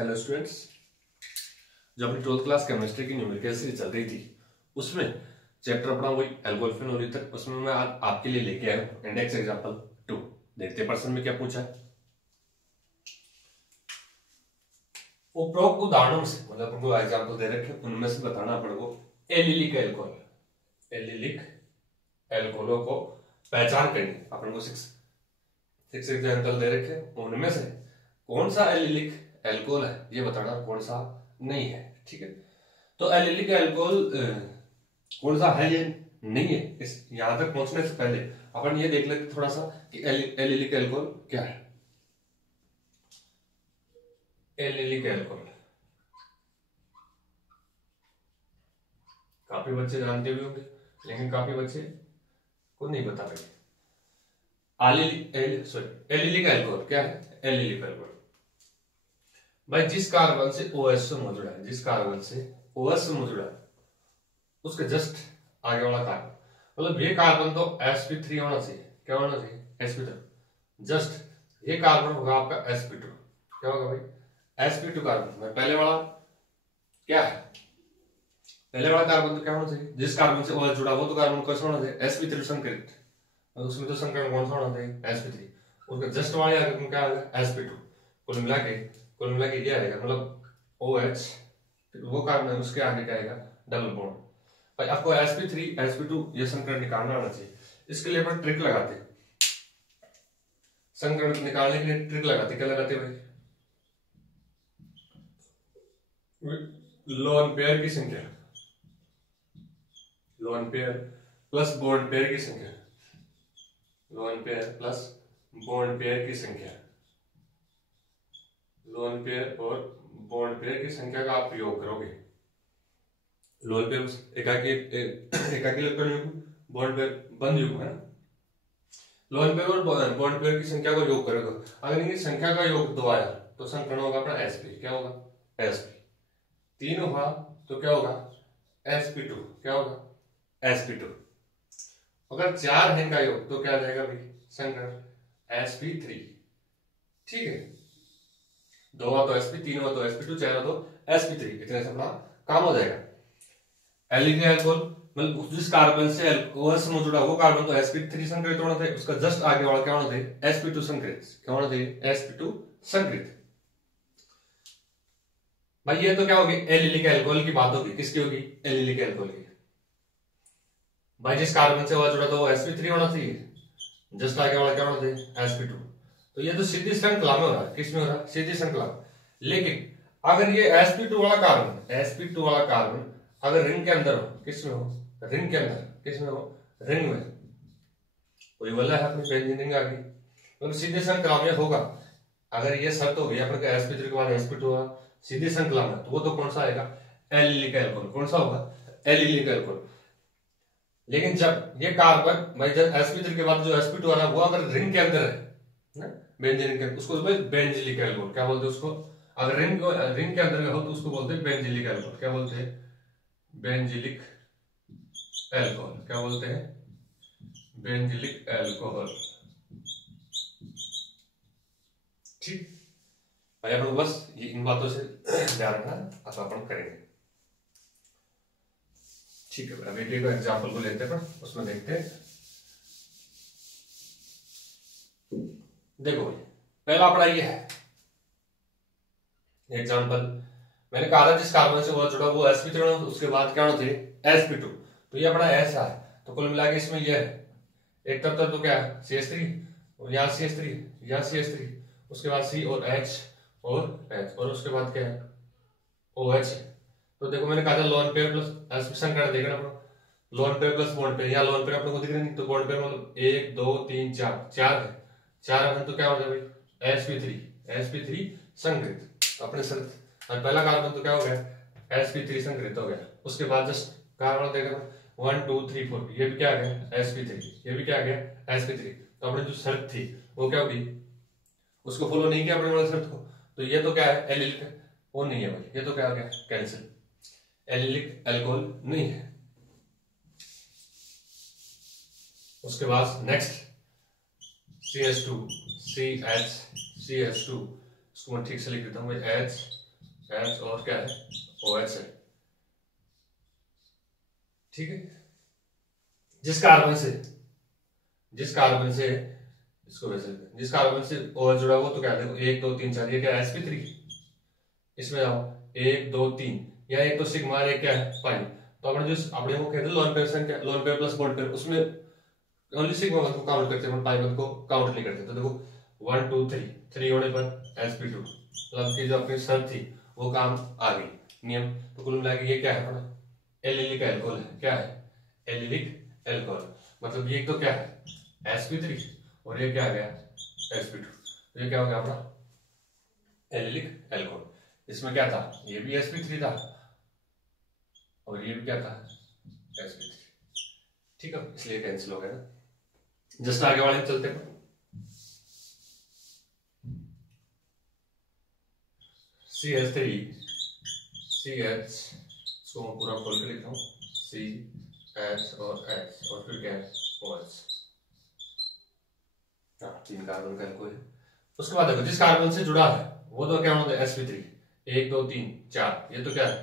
Hello students, जो अपनी 12th class chemistry की न्यूमेरिकल सीरीज चल रही थी उसमें चैप्टर अपना वही अल्कोहल फिनोल ईथर, उसमें मैं आज आपके लिए लेके आया हूं इंडेक्स एग्जांपल 2। देखते हैं प्रश्न में क्या पूछा है। उपरोक्त उदाहरणों से मतलब उनको एग्जांपल दे रखे उनमें से बताना पड़ेगा एलिलिक अल्कोहल, एलिलिक अल्कोहलों को पहचान करनी। अपन को सिक्स एग्जांपल दे रखे उनमें से कौन सा एलिलिक अल्कोहल है ये बताना, कौन सा नहीं है। ठीक है, तो एलिलिक अल्कोहल कौन सा है ये नहीं है, इस यहां तक पहुंचने से पहले अपन ये देख लेते थोड़ा सा कि एलिलिक अल्कोहल क्या है। एलिलिक अल्कोहल काफी बच्चे जानते भी होंगे, लेकिन काफी बच्चे को नहीं बता रहे। एलिलिक अल्कोहल क्या है? एलिलिक अल्कोहल भाई जिस कार्बन से OH से मौजूद है, जिस कार्बन से OH से मौजूद है उसके जस्ट आगे वाला कार्बन, मतलब ये कार्बन तो sp3 होना चाहिए। क्या होना चाहिए? sp3। जस्ट ये कार्बन होगा आपका sp2। क्या होगा भाई? sp2 carbon. मैं पहले वाला क्या है? पहले वाला कार्बन तो क्या होना चाहिए? जिस कार्बन से OH जुड़ा वो तो कार्बन कैसा होना चाहिए? sp3 संकरित। उसमें तो संकरण कौन सा होना चाहिए? sp3। उसका जस्ट वाले आगे क्या आ गया? sp2। कुल मिला के ये आएगा, मतलब OH वो कार्बन है उसके आगे क्या आएगा? Double bond. भाई आपको sp3 sp2 ये संकरण निकालना आना चाहिए। इसके लिए अपन ट्रिक लगाते हैं, संकरण निकालने के लिए ट्रिक लगाते। क्या लगाते भाई? लोन पेयर की संख्या, lone pair plus bond pair की संख्या, lone pair plus bond pair की संख्या, लोन पेयर और बॉन्ड पेयर की संख्या का आप योग करोगे। लोन पेयर एकाकी इलेक्ट्रॉन युग्म, बॉन्ड पेयर बंद युग्म है ना। लोन पेयर और बॉन्ड पेयर की संख्या को योग करोगे। अगर इनकी संख्या का योग 2 आया तो संकरण होगा अपना sp। क्या होगा? sp। 3 होगा तो क्या होगा? sp2। क्या होगा? sp2। अगर 4 है इनका योग तो क्या आ जाएगा भाई? संकरण sp3। ठीक है, 2 हुआ तो sp, 3 हुआ तो sp2, 4 हुआ तो sp3। इतने से अपना काम हो जाएगा। एलिलिक अल्कोहल मतलब जिस कार्बन से OH से मौजूद है वो कार्बन तो sp3 संकरित होना चाहिए, उसका जस्ट आगे वाला क्या होना चाहिए? sp2 संकरित। क्या होना चाहिए? sp2 संकरित। भाई ये तो क्या होगी? एलिलिक अल्कोहल की बात होगी। किसकी होगी? एलिलिक अल्कोहल की। भाई जिस कार्बन से OH जुड़ा तो वो sp3 होना चाहिए, जस्ट आगे वाला क्या होना चाहिए? sp2। तो ये तो सीधी श्रृंखला में हो रहा है। किस में हो रहा है? सीधी श्रृंखला। लेकिन अगर ये sp2 वाला कार्बन अगर रिंग के अंदर हो, किस में हो? रिंग के अंदर। किस में हो? रिंग में। वही वाला है अपनी बेंजीन रिंग आ गई, मतलब सीधे श्रृंखला में होगा। अगर ये शर्त हो गई अपने sp3 के बाद sp2 हुआ सीधी श्रृंखला में, तो वो तो कौन सा आएगा? Allylic alcohol. कौन सा होगा? Allylic alcohol. लेकिन जब ये कार्बन भाई जब sp3 के बाद जो sp2 आ रहा है वो अगर रिंग के अंदर है बेंजीन के, उसको बेंजिलिक अल्कोहल क्या बोलते हैं उसको? अगर रिंग के अंदर हो तो उसको बोलते हैं बेंजिलिक अल्कोहल। क्या बोलते हैं? Benzylic alcohol. क्या बोलते हैं? Benzylic alcohol. ठीक भाई, अपन बस ये इन बातों से ध्यान रखना, अब अपन करेंगे। ठीक है, अभी एक एग्जांपल को लेते हैं, उसमें देखते हैं। देखो पहला अपना ये है एग्जांपल। मैंने कहा था जिस कार्बन से वो जुड़ा वो sp3 होना, उसके बाद क्या होना चाहिए? sp2। तो ये अपना s है, तो कुल मिला के इसमें ये है एक तत्व तो क्या है? CH3, और यहाँ CH3, यहाँ CH3, उसके बाद C और H और H, और उसके बाद क्या है? OH। तो देखो मैंने कहा था लोन पेयर प्लस sp संकरण देखना अपना, lone pair plus bond pair. यहाँ लोन पेयर अपने को दिख रहा नहीं, तो बॉन्ड पेयर मतलब 1 2 3 4 4 है। 4 है तो क्या हो जाए भाई? sp3 संकरित। अपने शर्त पहला कार्बन तो क्या हो गया? sp3 संकरित हो गया। उसके बाद जस्ट कार्बन देखना 1 2 3 4, ये भी क्या आ गया? sp3, ये भी क्या आ गया? sp3। तो अपने जो शर्त थी वो क्या होगी? उसको फॉलो नहीं किया अपने वाले शर्त को, तो ये तो क्या है? एलिलिक वो नहीं है भाई, ये तो क्या आ गया? कैंसिल। एलिलिक अल्कोहल नहीं है। उसके बाद नेक्स्ट CH2 CH2, इसको मैं ठीक से लिख देता हूँ H H और क्या है OH है, ठीक है। जिस कार्बन से इसको वैसे जिस कार्बन से OH जुड़ा वो तो क्या देखो 1 2 3 4 ये क्या है sp3, इसमें आओ 1 2 3 या एक तो सिग्मा एक क्या है पाई, तो अपने जो अपने वो कहते हैं लोन पेयर संख्या lone pair plus bond pair उसमें ओनली सिग्मा वन को काउंट करते हैं, पाई वन को काउंट नहीं करते। तो देखो 1 2 3 होने पर sp2 मतलब कि जो अपनी शर्त थी वो काम आ गई नियम। तो कुल मिला के ये क्या है अपना एलिलिक अल्कोहल है, क्या है एलिलिक अल्कोहल, मतलब ये तो क्या है sp3 और ये क्या आ गया sp2, तो ये क्या हो गया अपना एलिलिक अल्कोहल। इसमें क्या था ये भी sp3 था और ये भी क्या था sp3, ठीक है, इसलिए कैंसिल हो गया ना। जस्ट आगे वाले चलते हैं, CH3 CH इसको मैं पूरा खोल के लिखता हूँ CH और H और फिर क्या है OH, तीन कार्बन का अल्कोहल है। उसके बाद देखो जिस कार्बन से जुड़ा है वो तो क्या होता है sp3 1 2 3 4 ये तो क्या है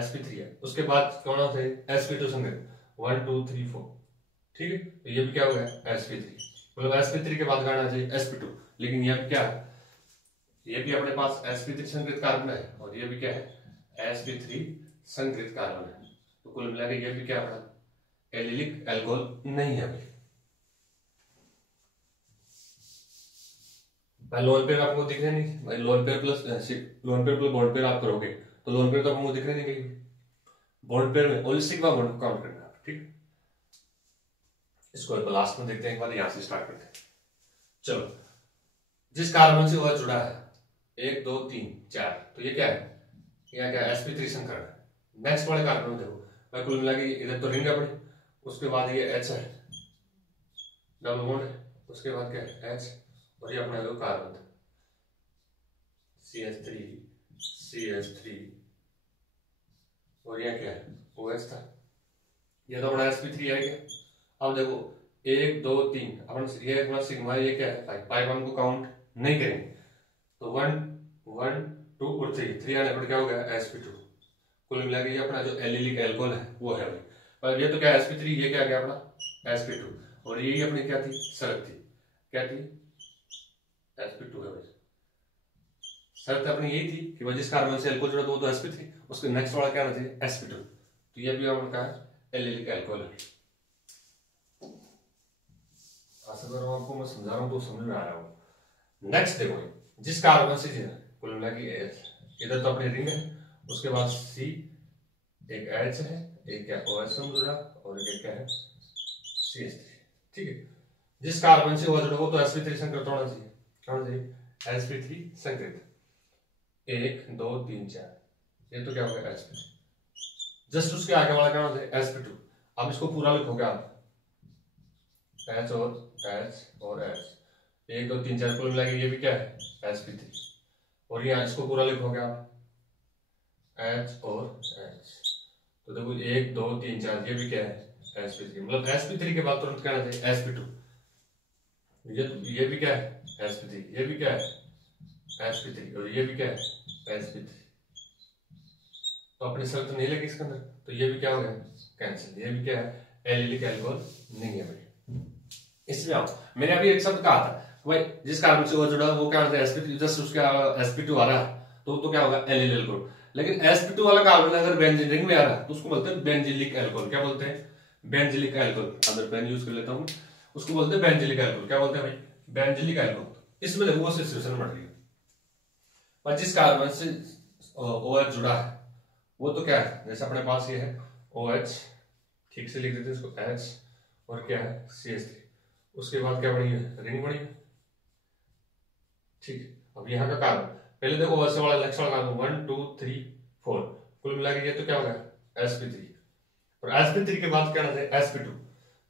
sp3 है। उसके बाद कौन होते हैं sp2 संगत 1 2 3 4, ठीक है, तो ये भी क्या हो गया sp3, मतलब sp3 के बाद गाना चाहिए sp2, लेकिन ये क्या है ये भी अपने पास sp3 संकृत कार्बन है और ये भी क्या है sp3 संकृत कार्बन है। तो कुल मिला के ये भी क्या अपना एलिलिक अल्कोहल नहीं है भाई। लोन पेयर आपको दिख रहे नहीं भाई, lone pair plus bond pair आप करोगे तो लोन पेयर तो आपको दिख रहे नहीं कहीं, बॉन्ड पेयर में ओनली सिग्मा बॉन्ड को काउंट करना है, ठीक। इसको लास्ट में देखते हैं, एक बार यहां से स्टार्ट करते हैं। चलो जिस कार्बन से वह जुड़ा है 1 2 3 4, तो ये क्या है क्या sp3 संकरण है। नेक्स्ट वाले कार्बन में देखो मैं कुल मिला के इधर तो रिंग है अपनी, उसके बाद ये H है डबल बॉन्ड है, उसके बाद क्या है H और ये अपना जो कार्बन था CH3 और ये क्या है OH था, ये तो अपना sp3 है क्या। अब देखो 1 2 3 अपन ये अपना सिग्मा ये क्या है पाई वन को काउंट नहीं करेंगे, तो 1 1 2 और 3 आने पर क्या हो गया sp2, कुल मिला के ये अपना जो एलिलिक अल्कोहल है वो है भाई। पर ये तो क्या sp3 ये क्या गया अपना sp2 और यही अपनी क्या थी शर्त थी, क्या थी sp2 है भाई। शर्त अपनी यही थी कि भाई जिस कार्बन से अल्कोहल जुड़ा तो sp3, उसके नेक्स्ट वाला क्या चाहिए sp2, तो ये भी अपना क्या है एलिलिक अल्कोहल है। आशा कर रहा हूं आपको मैं समझा रहा हूं तो समझ में आ रहा हूं। नेक्स्ट देखो जिस कार्बन से कुल मिला के इधर तो अपनी रिंग है, उसके बाद C एक H है एक क्या OH से जुड़ा और एक क्या है CH3, ठीक है। जिस कार्बन से OH जुड़ा वो तो sp3 संकृत होना चाहिए, क्या होना चाहिए sp3 संकृत 1 2 3 4, ये तो क्या हो गया sp3, जस्ट उसके आगे वाला क्या होता है sp2। अब इसको पूरा लिखोगे आप H और H 1 2 3 4 कुल मिला के ये भी क्या है sp3 और यहाँ इसको पूरा लिखोगे आप H और H, तो देखो 1 2 3 4 ये भी क्या है sp3, मतलब sp3 के बाद तुरंत क्या है sp2, ये भी क्या है sp3 ये भी क्या है sp3 और ये भी क्या है sp3, तो अपनी शर्त नहीं लगी इसके अंदर, तो ये भी क्या हो गया कैंसिल, ये भी क्या है एलिलिक अल्कोहल नहीं है भाई। इसमें आओ मैंने अभी एक शब्द कहा था भाई जिस कार्बन से वो जुड़ा वो क्या होता है sp3, जस्ट उसका sp2 आ रहा है तो क्या होगा एलिलिक अल्कोहल, लेकिन sp2 वाला कार्बन अगर बेंजीन रिंग में आ रहा है तो उसको बोलते हैं बेंजिलिक अल्कोहल, क्या बोलते हैं बेंजिलिक अल्कोहल। अगर पेन यूज कर लेता हूं उसको बोलते हैं बेंजिलिक अल्कोहल, क्या बोलते हैं भाई बेंजिलिक अल्कोहल। इसमें देखो वो सिचुएशन बढ़ रही है पर जिस कार्बन से OH जुड़ा है वो तो क्या है जैसे अपने पास ये है OH, ठीक से लिख देते हैं इसको H और क्या है CH3, उसके बाद क्या बनी है रिंग बनी है, ठीक। अब यहाँ का कार्बन पहले देखो OH वाला नेक्स्ट वाला कार्बन 1 2 3 4 कुल मिला के ये तो क्या हो गया sp3 और sp3 के बाद क्या है sp2,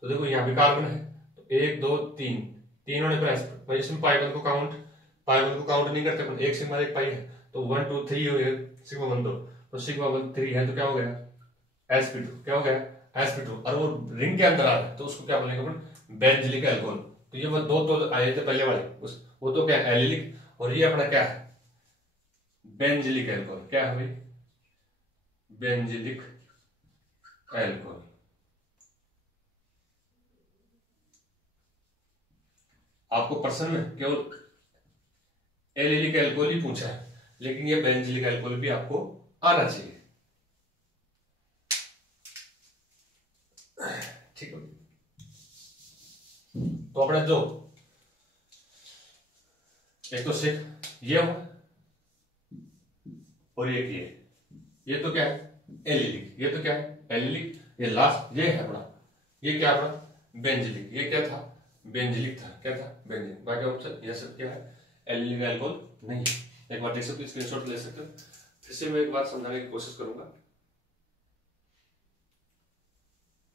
तो देखो यहाँ भी कार्बन है तो 1 2 3 होने पर भाई इसमें पाई वन को काउंट नहीं करते अपन, एक सिग्मा एक पाई है तो 1 2 3 हो गया सिग्मा 1 2, तो सिग्मा 1 3 है तो क्या हो गया sp2, क्या हो गया sp2 और वो रिंग के अंदर आ रहा है तो उसको क्या बोलेंगे अपन बेंजिलिक अल्कोहल। तो ये वो दो तो आए थे पहले वाले वो तो क्या एलिलिक और ये अपना क्या है बेंजिलिक एल्कोहल। क्या है भाई? Benzylic alcohol. आपको प्रश्न में केवल एलिलिक एल्कोहल ही पूछा है, लेकिन ये बेंजिलिक एल्कोहल भी आपको आना चाहिए। ठीक है, तो अपने जो एक तो सिख ये हुआ और एक ये तो क्या है? एलिलिक। ये तो क्या है? एलिलिक। ये लास्ट ये है अपना, ये क्या अपना? बेंजिलिक। ये क्या था? बेंजिलिक था। क्या था? बेंजिलिक। बाकी ऑप्शन ये सब क्या है? एलिलिक अल्कोहल नहीं है। एक बार देख सकते हो, स्क्रीनशॉट ले सकते हो। फिर से मैं एक बार समझाने की कोशिश करूंगा।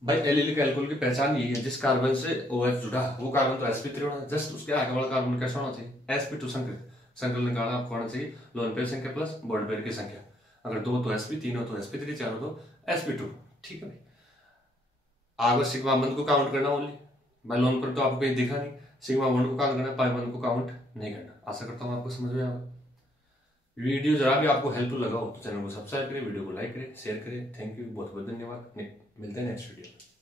भाई एलिलिक अल्कोहल की पहचान यही है, जिस कार्बन से OH जुड़ा वो कार्बन तो sp3 होना, जस्ट उसके आगे वाला कार्बन कैसा होना चाहिए? sp2 संकलन निकालना आपको आना चाहिए लोन पेयर संख्या प्लस बॉन्ड पेयर की संख्या। अगर 2 तो sp, 3 हो तो sp3, 4 हो तो sp2। ठीक है भाई। आगे सिग्मा बंध को काउंट करना ओनली, भाई लोन पर तो आपको कहीं दिखा नहीं। सिग्मा बंध को काउंट करना, पाई बंध को काउंट नहीं करना। आशा करता हूँ आपको समझ में आया। वीडियो जरा भी आपको हेल्पफुल लगा हो तो चैनल को सब्सक्राइब करें, वीडियो को लाइक करें, शेयर करें। थैंक यू, बहुत बहुत धन्यवाद। मिलते हैं नेक्स्ट वीडियो में।